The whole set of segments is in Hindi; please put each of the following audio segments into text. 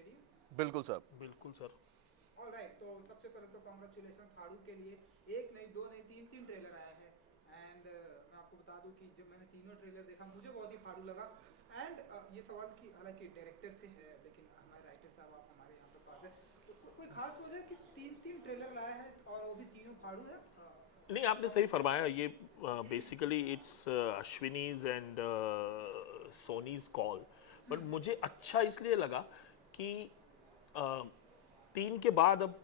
रेडी? बिल्कुल सर। बिल्कुल सर। ऑलराइट, तो सबसे पहले तो कांग्रेचुलेशन फाड़ू के लिए। एक नहीं, दो नहीं, तीन तीन ट्रेलर आया है। एंड मैं आपको बता दूं कि जब मैंने तीनों ट्रेलर देखा मुझे बहुत ही फाड़ू लगा। एंड ये सवाल कि हालांकि डायरेक्टर से है, लेकिन हमारे राइटर साहब आप हमारे यहाँ पे पास है, तो कोई खास वजह कि तीन तीन ट्रेलर लाया है और वो भी तीनों फाड़ू है? नहीं, आपने सही फरमाया। ये basically it's Ashwini's and Soni's call. But मुझे अच्छा इसलिए लगा कि uh, 3 के बाद अब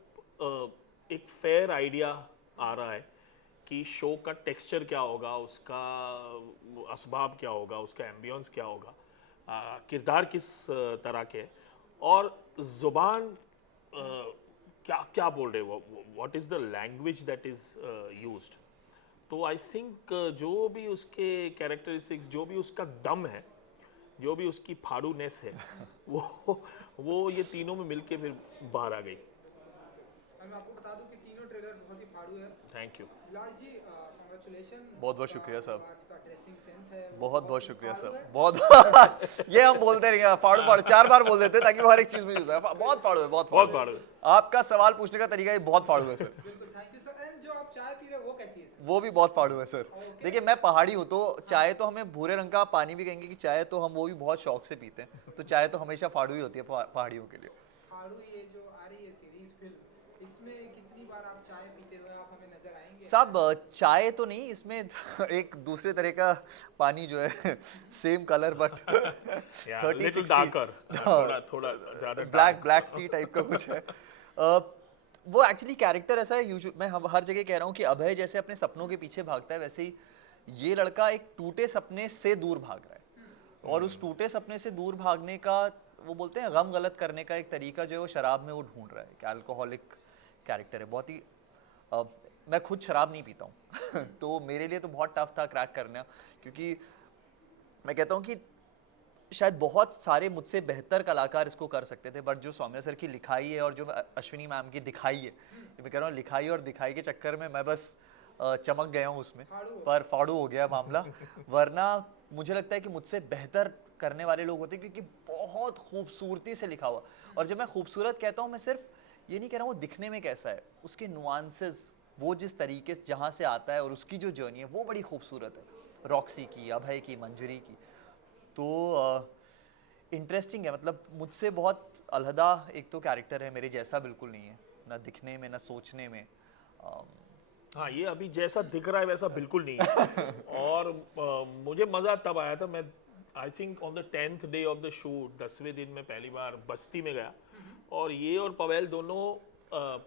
एक फेयर आइडिया आ रहा है कि शो का टेक्सचर क्या होगा, उसका असबाब क्या होगा, उसका एम्बियंस क्या होगा, किरदार किस तरह के हैं, और ज़ुबान क्या क्या बोल रहे हो, what is the language that is used. तो आई थिंक जो भी उसके कैरेक्टरिस्टिक्स, जो भी उसका दम है, जो भी उसकी फाड़ूनेस है, वो ये तीनों में मिलके फिर बाहर आ गई। मैं आपको बता दूं कि तीनों ट्रेलर बहुत ही फाड़ू है। Thank you. Vilas ji, congratulation. बहुत बहुत शुक्रिया साहब। आज का ड्रेसिंग सेंस है वो बहुत बहुत ही शुक्रिया फाड़ू सर। है। बहुत ये हम बोलते रहेंगे, फाड़ू फाड़ू 4 बार बोल देते हैं ताकि वो हर एक चीज में यूज है। बहुत फाड़ू है, बहुत बहुत फाड़ू फाड़ू है। है। आपका सवाल पूछने का तरीका ही बहुत फाड़ू है सर। बिल्कुल, थैंक यू सर। एंड जो आप चाय पी रहे हो वो कैसी है सर? वो भी बहुत फाड़ू है सर। Okay. देखिए मैं पहाड़ी हूँ, तो चाय तो हमें भूरे रंग का, पानी भी कहेंगे कि चाय तो हम वो भी बहुत शौक से पीते हैं, तो चाय तो हमेशा फाड़ू ही होती है पहाड़ियों के लिए। फाड़ू ये जो आ रही है सीरीज फिल्म, इसमें कितनी बार आप चाय पीते हुए आप हमें नजर आएंगे? साहब चाय तो नहीं, इसमें एक दूसरे तरह का पानी जो है, सेम कलर बट 30-60 डार्कर, थोड़ा थोड़ा ज़्यादा ब्लैक ब्लैक टी टाइप का कुछ है। वो एक्चुअली कैरेक्टर ऐसा है, मैं हर जगह कह रहा हूँ कि अभय जैसे अपने सपनों के पीछे भागता है, वैसे ही ये लड़का एक टूटे सपने से दूर भाग रहा है। और उस टूटे सपने से दूर भागने का, वो बोलते हैं गम गलत करने का एक तरीका जो है वो शराब में वो ढूंढ रहा है। कि अल्कोहलिक कैरेक्टर है, बहुत ही मैं खुद शराब नहीं पीता हूँ तो मेरे लिए तो बहुत टफ था क्रैक करना, क्योंकि मैं कहता हूँ कि शायद बहुत सारे मुझसे बेहतर कलाकार इसको कर सकते थे, बट जो सौम्या सर की लिखाई है और जो अश्विनी मैम की दिखाई है, मैं कह रहा हूँ लिखाई और दिखाई के चक्कर में मैं बस चमक गया हूँ उसमें, पर फाड़ू हो गया मामला। वरना मुझे लगता है कि मुझसे बेहतर करने वाले लोग होते, क्योंकि बहुत खूबसूरती से लिखा हुआ। और जब मैं खूबसूरत कहता हूँ, मैं सिर्फ ये नहीं कह रहा हूँ वो दिखने में कैसा है, उसके नुआंसेस, वो जिस तरीके से जहाँ से आता है और उसकी जो जर्नी है वो बड़ी खूबसूरत है। रॉक्सी की, अभय की, मंजरी की, तो इंटरेस्टिंग है। मतलब मुझसे बहुत अलहदा एक तो कैरेक्टर है, मेरे जैसा बिल्कुल नहीं है, ना दिखने में ना सोचने में। हाँ, ये अभी जैसा दिख रहा है वैसा बिल्कुल नहीं है। और मुझे मज़ा तब आया था, मैं I think on the 10th day of the shoot, 10वें दिन में पहली बार बस्ती में गया, और ये और पवेल दोनों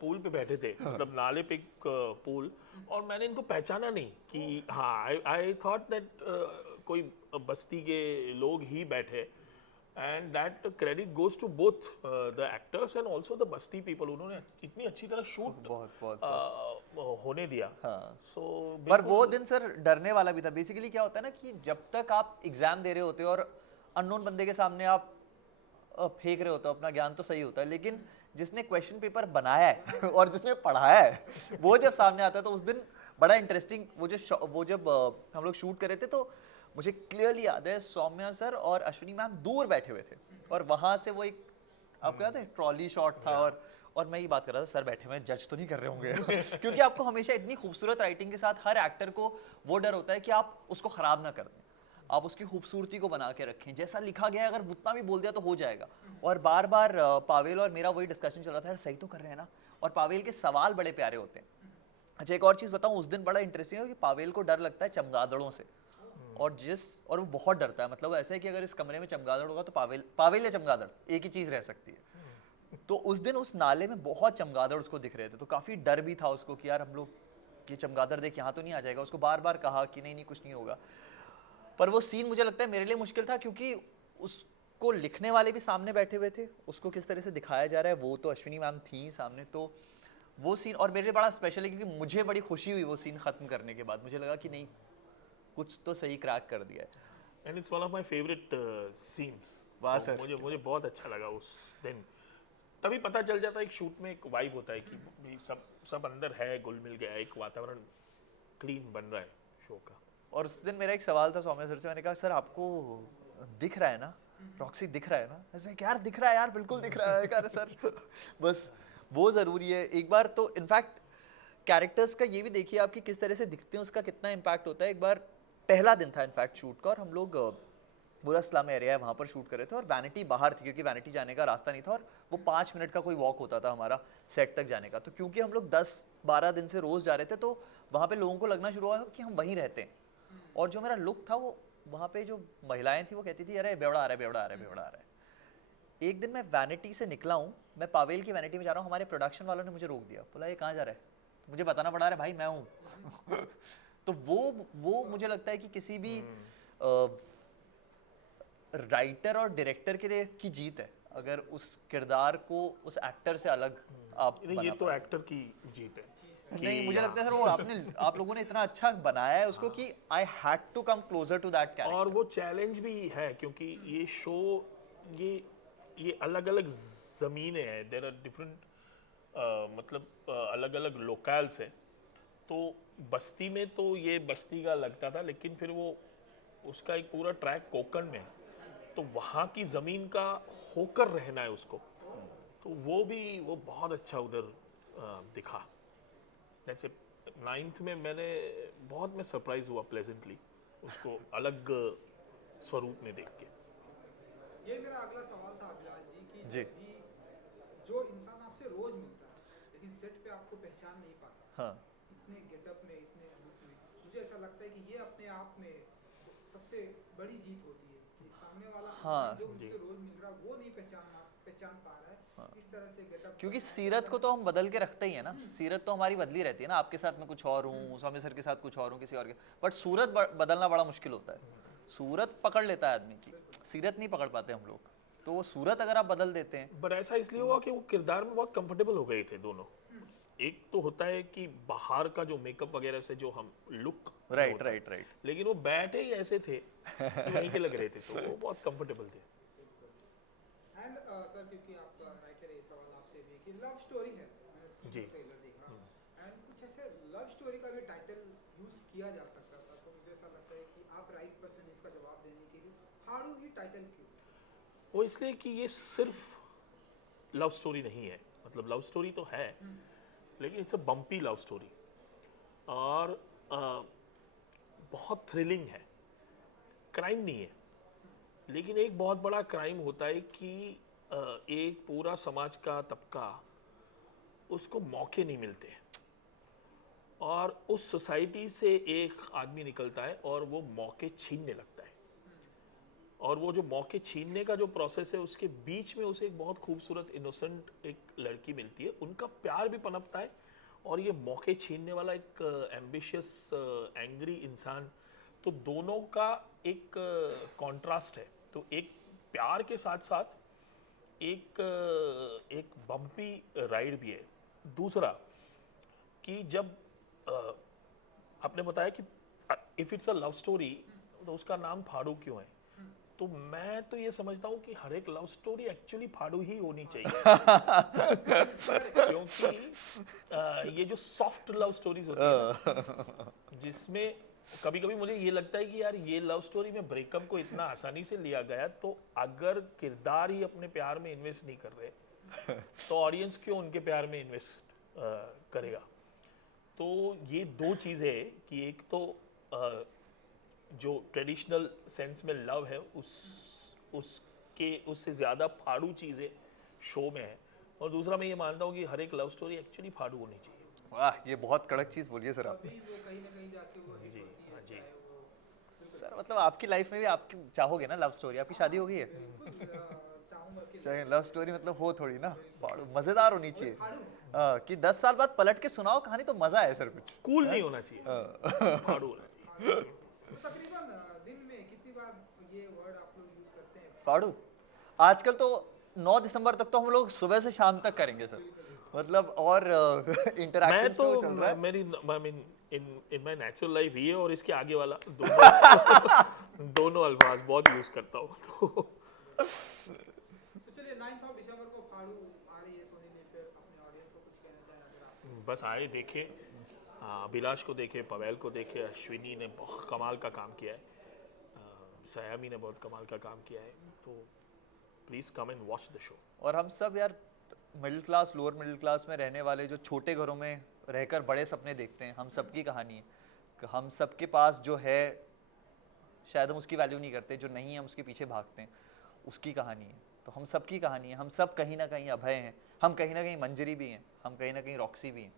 पूल पे बैठे थे, मतलब नाले पे एक पूल, और मैंने इनको पहचाना नहीं कि हाँ, आई थॉट दैट कोई बस्ती के लोग ही बैठे। And that credit goes to both the actors and also the बस्ती पीपल। उन्होंने इतनी अच्छी तरह शूट होने दिया। हाँ। सो पर वो दिन सर डरने वाला भी था। बेसिकली क्या होता है ना कि जब तक आप एग्जाम दे रहे होते हो और अननोन बंदे के सामने आप फेंक रहे होते हो अपना ज्ञान, तो सही होता है, लेकिन जिसने क्वेश्चन पेपर बनाया है और जिसने पढ़ाया है वो जब सामने आता है, तो उस दिन बड़ा इंटरेस्टिंग। वो जब हम लोग शूट कर रहे थे, तो मुझे क्लियरली याद है सौम्या सर और अश्विनी मैम दूर बैठे हुए थे, और वहां से वो एक, आपको याद है, ट्रॉली शॉट था। और मैं ये बात कर रहा था, सर बैठे हुए जज तो नहीं कर रहे होंगे क्योंकि आपको हमेशा इतनी खूबसूरत राइटिंग के साथ हर एक्टर को वो डर होता है कि आप उसको खराब ना कर दें, आप उसकी खूबसूरती को बना के रखें, जैसा लिखा गया है अगर उतना भी बोल दिया तो हो जाएगा। और बार बार पावेल और मेरा वही डिस्कशन चल रहा था, यार सही तो कर रहे हैं ना। और पावेल के सवाल बड़े प्यारे होते हैं। अच्छा, एक और चीज बताऊं, उस दिन बड़ा इंटरेस्टिंग है कि पावेल को डर लगता है चमगादड़ों से, और वो बहुत डरता है। मतलब ऐसा है कि अगर इस कमरे में चमगादड़ होगा तो पावेल या चमगादड़ एक ही चीज रह सकती है। तो उस दिन उस नाले में बहुत चमगादड़ उसको दिख रहे थे, तो काफी डर भी था उसको कि यार हम लोग, ये चमगादड़ देख यहाँ तो नहीं आ जाएगा। उसको बार बार कहा कि नहीं नहीं कुछ नहीं होगा। पर वो सीन मुझे लगता है मेरे लिए मुश्किल था, क्योंकि उसको लिखने वाले भी सामने बैठे हुए थे, उसको किस तरह से दिखाया जा रहा है, वो तो अश्विनी मैम थी सामने। तो वो सीन और मेरे लिए बड़ा स्पेशल है, क्योंकि मुझे बड़ी खुशी हुई वो सीन खत्म करने के बाद। मुझे लगा कि नहीं, कुछ तो सही क्रैक कर दिया है। And it's one of my favourite scenes. वाह सर। मुझे बहुत अच्छा लगा उस दिन। तभी पता चल जाता है, एक शूट में एक वाइब होता है कि भी सब अंदर है, घुल मिल गया, एक वातावरण क्लीन बन रहा है शो का। और उस दिन मेरा एक सवाल था सौम्या सर से, मैंने कहा सर आपको दिख रहा है ना रॉक्सी दिख रहा है ना, ऐसे यार दिख रहा है यार, बिल्कुल दिख रहा है यार सर। बस वो ज़रूरी है। एक बार तो इनफैक्ट कैरेक्टर्स का ये भी देखिए आप कि किस तरह से दिखते हैं, उसका कितना इम्पैक्ट होता है। एक बार पहला दिन था इनफैक्ट शूट का, और हम लोग पूरा स्लम एरिया है वहाँ पर शूट कर रहे थे, और वैनिटी बाहर थी क्योंकि वैनिटी जाने का रास्ता नहीं था, और वो 5 मिनट का कोई वॉक होता था हमारा सेट तक जाने का। तो क्योंकि हम लोग 10-12 दिन से रोज़ जा रहे थे, तो वहाँ पे लोगों को लगना शुरू हुआ कि हम वहीं रहते हैं। और जो मेरा लुक था, वो वहाँ पे जो महिलाएं थी वो कहती थी अरे बेवड़ा आ रहा है, बेवड़ा आ रहा है, बेवड़ा आ रहा है। एक दिन मैं वैनिटी से निकला हूँ, मैं पावेल की वैनिटी में जा रहा हूँ, हमारे प्रोडक्शन वालों ने मुझे रोक दिया, बोला ये कहाँ जा रहा है, तो मुझे बताना पड़ा, अरे भाई मैं हूँ। तो वो मुझे लगता है कि किसी भी राइटर और डायरेक्टर के लिए की जीत है, अगर उस किरदार को उस एक्टर से अलग आप नहीं, बना ये तो पाए। एक्टर की जीत है कि नहीं, मुझे लगता है सर हाँ। वो आप लोगों ने इतना अच्छा बनाया है उसको कि I had to come closer to that और कैरेक्टर। वो चैलेंज भी है क्योंकि ये शो ये अलग अलग ज़मीनें हैं, देर आर डिफरेंट, मतलब अलग अलग लोकल्स हैं। तो बस्ती में तो ये बस्ती का लगता था, लेकिन फिर वो उसका एक पूरा ट्रैक कोकण में है, तो वहाँ की ज़मीन का होकर रहना है उसको, तो वो बहुत अच्छा उधर दिखा। जैसे 9th में मैं सरप्राइज हुआ प्लेजेंटली उसको अलग स्वरूप में देख के। ये मेरा अगला सवाल था अभिलाष जी कि जी। जब भी जो इंसान आपसे रोज मिलता है लेकिन सेट पे आपको पहचान नहीं पाता, हाँ इतने गेटअप में, इतने लुक में, मुझे ऐसा लगता है कि ये अपने आप में सबसे बड़ी जीत होती है कि सामने वाला हाँ, इंसान जो जी। मुझसे रोज मिल रहा है वो नहीं पहचान पा रहा है, इस तरह से गेटअप। क्योंकि सीरत को तो हम बदल के रखते ही है ना, सीरत तो हमारी बदली रहती है ना, आपके साथ मैं कुछ और हूँ, स्वामी सर के साथ कुछ और हूँ, किसी और के, बट सूरत बदलना बड़ा मुश्किल होता है। सूरत पकड़ लेता है आदमी की, सीरत नहीं पकड़ पाते हम लोग। तो वो सूरत अगर आप बदल देते हैं, बट ऐसा इसलिए हुआ कि वो किरदार में बहुत कंफर्टेबल हो गए थे दोनों। एक तो होता है कि बाहर का जो मेकअप वगैरह से जो हम लुक, राइट राइट राइट, लेकिन वो बैठे ही ऐसे थे कि वहीं के लग रहे थे, तो वो बहुत कंफर्टेबल थे। एंड सर, क्योंकि आपका राइटर ये सवाल आपसे भी कि लव स्टोरी है, मैंने जी। ट्रेलर देखा एंड कुछ ऐसे लव स्टोरी का भी टाइटल यूज किया जा सकता था, तो मुझे ऐसा लगता है कि आप राइट पर्सन इसका जवाब देने के लिए, हाड़ू ही टाइटल क्यों? वो इसलिए कि ये सिर्फ लव स्टोरी नहीं है, मतलब लव स्टोरी तो है, लेकिन it's a bumpy love story, और बहुत थ्रिलिंग है। क्राइम नहीं है, लेकिन एक बहुत बड़ा क्राइम होता है कि एक पूरा समाज का तबका उसको मौके नहीं मिलते, और उस सोसाइटी से एक आदमी निकलता है और वो मौके छीनने लगता है, और वो जो मौके छीनने का जो प्रोसेस है उसके बीच में उसे एक बहुत खूबसूरत इनोसेंट एक लड़की मिलती है, उनका प्यार भी पनपता है, और ये मौके छीनने वाला एक एम्बिशियस एंग्री इंसान, तो दोनों का एक कॉन्ट्रास्ट है। तो एक प्यार के साथ साथ एक बम्पी राइड भी है। दूसरा कि जब आपने बताया कि if it's a love story तो उसका नाम फाड़ू क्यों है, तो मैं तो ये समझता हूँ कि हर एक लव स्टोरी एक्चुअली फाड़ू ही होनी चाहिए। क्योंकि ये जो सॉफ्ट लव स्टोरीज होती है ना, जिसमें कभी कभी मुझे ये लगता है कि यार ये लव स्टोरी में ब्रेकअप को इतना आसानी से लिया गया, तो अगर किरदार ही अपने प्यार में इन्वेस्ट नहीं कर रहे तो ऑडियंस क्यों उनके प्यार में इन्वेस्ट करेगा। तो ये दो चीज़ें कि एक तो जो ट्रेडिशनल सेंस में लव है उससे ज़्यादा फाड़ू चीज़ें शो में है, और दूसरा मैं ये मानता हूँ कि हर एक लव स्टोरी एक्चुअली फाड़ू होनी चाहिए। वाह, ये बहुत कड़क चीज़ बोलिए सर आपने। अभी वो कहीं ना कहीं जाके वो हिट जी, होती है, हाँ जी। चाहे वो सर मतलब आपकी लाइफ में भी आपकी चाहोगे ना लव स्टोरी, आपकी शादी हो गई है, बिल्कुल चाहूंगा कि चाहे लव स्टोरी मतलब हो थोड़ी ना, फाड़ू मजेदार होनी चाहिए। फाड़ू कि 10 साल बाद पलट के सुनाओ कहानी तो मजा है सर कुछ। कूल नहीं होना चाहिए, फाड़ू होना चाहिए। तो तकरीबन दिन में कितनी बार ये वर्ड आप लोग यूज करते हैं? फाड़ू आजकल तो 9 दिसंबर तक तो हम लोग सुबह से शाम तक करेंगे सर, मतलब और इंटरेक्शन मैं तो पे वो चल रहा है। मेरी I mean in my natural life ये और इसके आगे वाला दोनों दोनों अल्फाज बहुत यूज करता हूँ। तो तो चलिए 9 दिसंबर को फाड़ू आ रही है सोनी लिव पे, अपने ऑडियंस को कुछ कहना चाहें अगर आप? बस आए देखे, अभिलाष को देखे, पवेल को देखे, अश्विनी ने बहुत कमाल का काम किया है, सयामी ने बहुत कमाल का काम किया है, तो please come and watch the show. और हम सब यार middle class, lower middle class में रहने वाले, जो छोटे घरों में रहकर बड़े सपने देखते हैं, हम सब की कहानी है कि हम सब के पास जो है शायद हम उसकी वैल्यू नहीं करते, जो नहीं है हम उसके पीछे भागते हैं, उसकी कहानी है। तो हम सब की कहानी है, हम सब कहीं ना कहीं अभय हैं, हम कहीं ना कहीं मंजरी भी हैं, हम कहीं ना कहीं रॉक्सी भी हैं।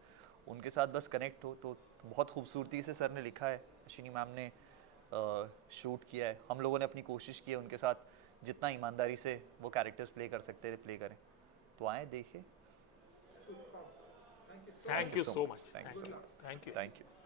उनके साथ बस कनेक्ट हो तो बहुत खूबसूरती से सर ने लिखा है, अश्विनी मैम ने शूट किया है, हम लोगों ने अपनी कोशिश की है उनके साथ जितना ईमानदारी से वो कैरेक्टर्स प्ले कर सकते थे प्ले करें। तो आए देखिए। Super, thank you thank you so much, Thank you so much. Thank you. Thank you.